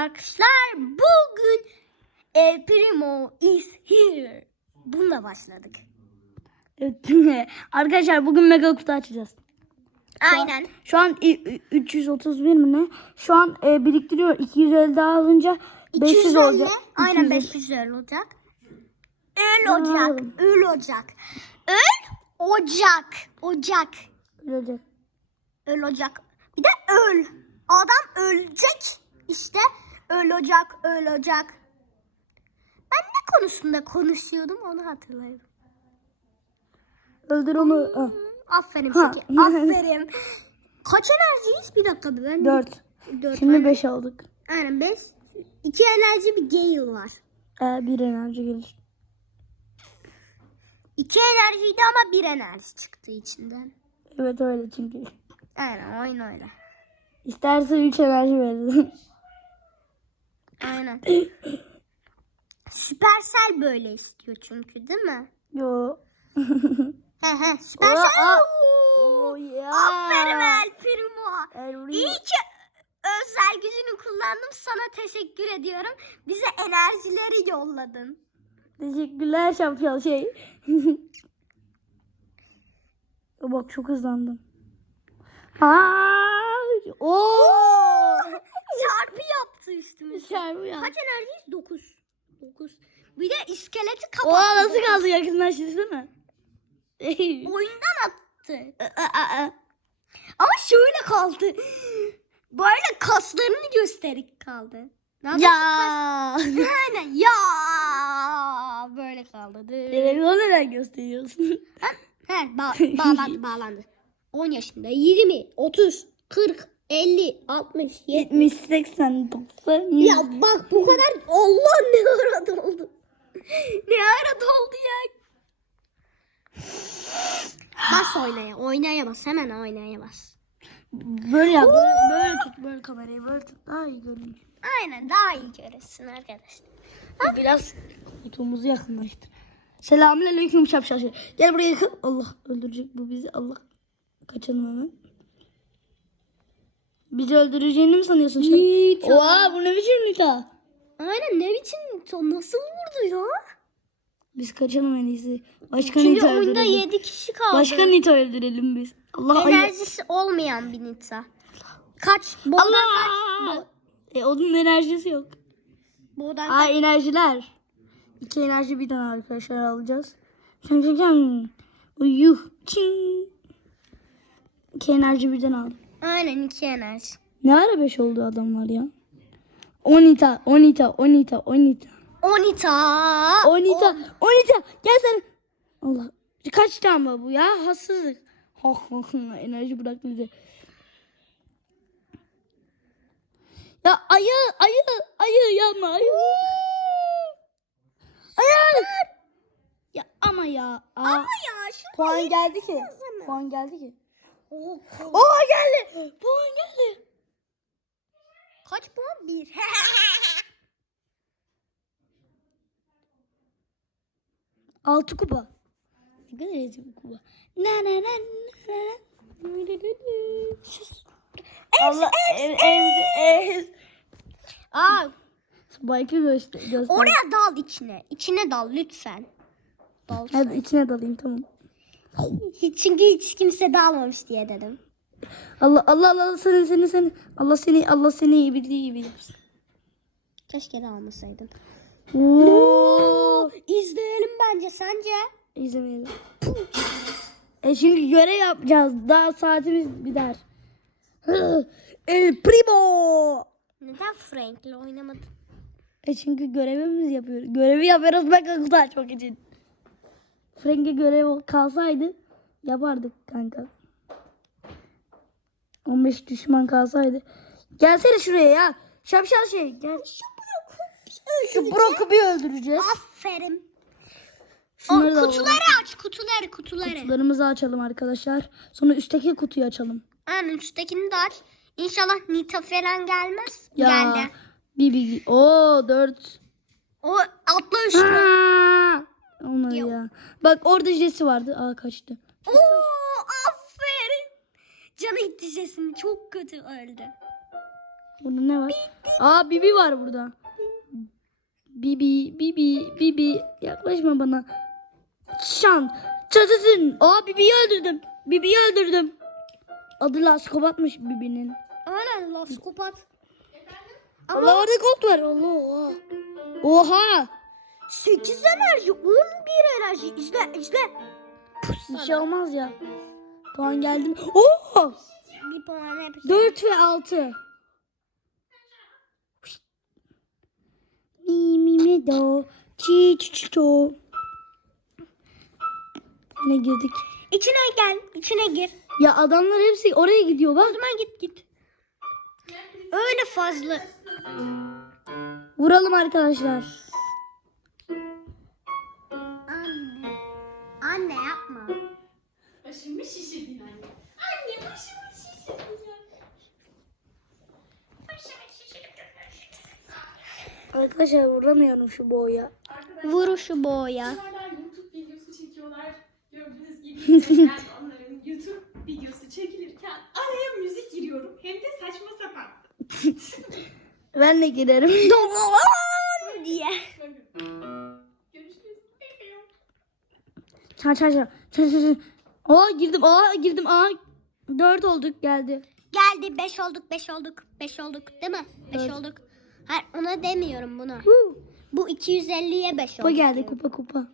arkadaşlar. Bugün El Primo is here. Bununla başladık. Evet. Arkadaşlar bugün mega kutu açacağız. Aynen. Şu an i- i- 331 mi ne? Şu an e, biriktiriyor. 250 daha alınca 500 250. olacak. Aynen 250. 500 lira olacak. Öl ocak. Wow. Öl ocak. Öl ocak. Ocak. Öyle olacak. Öl ocak. Bir de öl. Adam ölecek. İşte öl ocak. Öl ocak. Ben ne konusunda konuşuyordum onu hatırlıyorum. Öldür onu. Ah, Aferin Ha. Şeki. Aferin. Kaç enerjiyiz? Bir dakika ben. 4. Dört. Şimdi 5 aldık. Aynen 5. İki enerji bir Gale var. Ee, bir enerji gelir. İki enerjiydi ama bir enerji çıktı içinden. Evet öyle çünkü. Aynen oyun öyle. İsterse 3 enerji verir. Aynen. Süpersel böyle istiyor çünkü değil mi? Yo. He he Süpersel. Aa, Oo. Oh yeah. Aferin El Primo. El İyi ki özel gücünü kullandım. Sana teşekkür ediyorum. Bize enerjileri yolladın. Teşekkürler şampiyon şey. Bak çok hızlandım. Aa! Oo! Üstümüze. Şarjı ya. Kaç enerjiyiz? 9. 9. Bir de iskeleti kapattı. Oha nasıl kaldı yakınlaştırsana. Oyundan attı. Ama şöyle kaldı. Böyle kaslarını gösterik kaldı. Daha ya. Aynen ya böyle kaldı. Televizyon neden gösteriyorsun? He ba- bağlandı bağlandı. 10 yaşında 20, 30, 40, 50, 60, 70. 70, 80, 90. Ya bak bu kadar Allah ne ara doldu. ne ara doldu ya. Bas oynaya, oynaya bas. Hemen oynaya bas. Böyle yap. Böyle, böyle tut. Böyle kamerayı böyle tut. Daha iyi görünüyor. Aynen daha iyi görürsün arkadaşlar. Biraz kutuğumuzu yakınlaştır. Selamünaleyküm şapşal. Gel buraya yakın. Allah öldürecek bu bizi. Allah. Kaçalım hemen. Bizi öldüreceğini mi sanıyorsun? Şey? Nita. Oha bu ne biçim Nita? Aynen ne biçim to- nasıl vurdu ya? Biz kaçalım en iyisi. Başka Çünkü Nita oyunda öldürelim. 7 kişi kaldı. Başka Nita öldürelim biz. Allah hayır. Enerjisi olmayan bir Nita. Kaç? Boğdan kaç? Allah. E onun enerjisi yok. Boğdan Aa enerjiler. İki enerji birden arkadaşlar alacağız. Çın. Uyuh. Çin. İki enerji birden aldım. Aynen iki enerji. Ne ara beş oldu adamlar ya? Onita, Onita, Onita, Onita. Onita. Onita, Onita. Gel sen. Allah. Kaç tane bu ya? Hassızlık. Ha, ha, ha, enerji bıraktı bize. Ya ayı, ayı, ayı yapma ayı. Ayı. Ya ama ya. Aa, Ama ya şu puan geldi ki. Puan geldi ki. Oh. Oha geldi. Puan geldi. Kaç puan? Bir. Altı kupa. Ne kadar bir kupa. Na na na na na. Sus. Allah ev ev ev. Aa, Spike'ı göster. göster. oraya dal içine. İçine dal lütfen. Dal. Hadi içine dalayım tamam. Çünkü hiç kimse dalmamış diye dedim. Allah Allah Allah seni seni seni. Allah seni Allah seni iyi bildiği gibi yapsın. Keşke dalmasaydın. Oo. İzleyelim bence sence. İzlemeyelim. e çünkü görev yapacağız. Daha saatimiz gider. El Primo. Neden Frank'le oynamadın? E çünkü görevimiz yapıyoruz. Görevi yapıyoruz mega kutu açmak için. Frank'e görev kalsaydı yapardık kanka. 15 düşman kalsaydı. Gelsene şuraya ya. Şapşal şey gel. Şu Brock'u bir öldüreceğiz. Aferin. Şunları o, kutuları aç kutuları kutuları. Kutularımızı açalım arkadaşlar. Sonra üstteki kutuyu açalım. Aynen üsttekini de aç. İnşallah Nita falan gelmez. Ya. Geldi. Bir bir. Oo 4. O atla üstüne. Yok. ya. Bak orada Jesse vardı. Aa kaçtı. Oo aferin. Canı gitti Jesse'nin çok kötü öldü. Burada ne var? Aa Bibi var burada. Bibi, Bibi, Bibi. Yaklaşma bana. Şan. Çatısın. Aa Bibi'yi öldürdüm. Bibi'yi öldürdüm. Adı Laskopat'mış Bibi'nin. Aynen laskopat. Allah orada gold var. Allah oha. Oha. 8 enerji 11 enerji izle izle. Bir şey olmaz ya. Puan geldim. Oo! Bir puan yapacağım. 4 ve 6. Mi mi mi do. Çi çi çi ço. Yine girdik. İçine gel içine gir. Ya adamlar hepsi oraya gidiyor O bak. zaman git git. Öyle fazla. Vuralım arkadaşlar. Arkadaşlar vuramıyorum şu boğaya. Vur şu boğaya. Hala YouTube videosu çekiyorlar. Gördüğünüz gibi onların YouTube videosu çekilirken araya müzik giriyorum. Hem de saçma sapan. Ben de girerim. diye. Görüşürüz. Çar çar çar. Çar çar çar. Aa girdim. Aa girdim. Aa 4 olduk geldi. Geldi 5 olduk 5 olduk 5 olduk değil mi? 5 Evet. olduk. Hayır ona demiyorum buna. Bu 250'ye 5 oldu. Kupa geldi kupa kupa.